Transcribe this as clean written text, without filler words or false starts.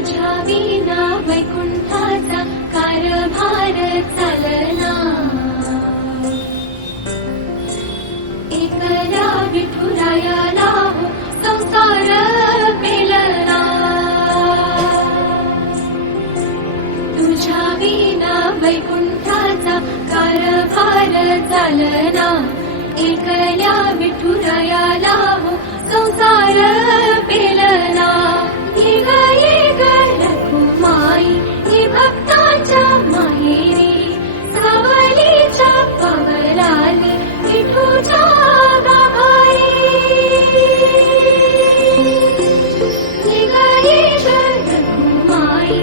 तुझ्या विना वैकुंठाचा कारभार चालना. एकला विठुरायाला हो संसार पेलना. तुझ्या विना वैकुंठाचा कारभार चालना. एकल्या विठुरायाला हो संसार पेलना. ये ग रखुमाई ही भक्ताच्या माहेरी सावलीच्या पवलाली विठूच्या गाभारी. ये ग रखुमाई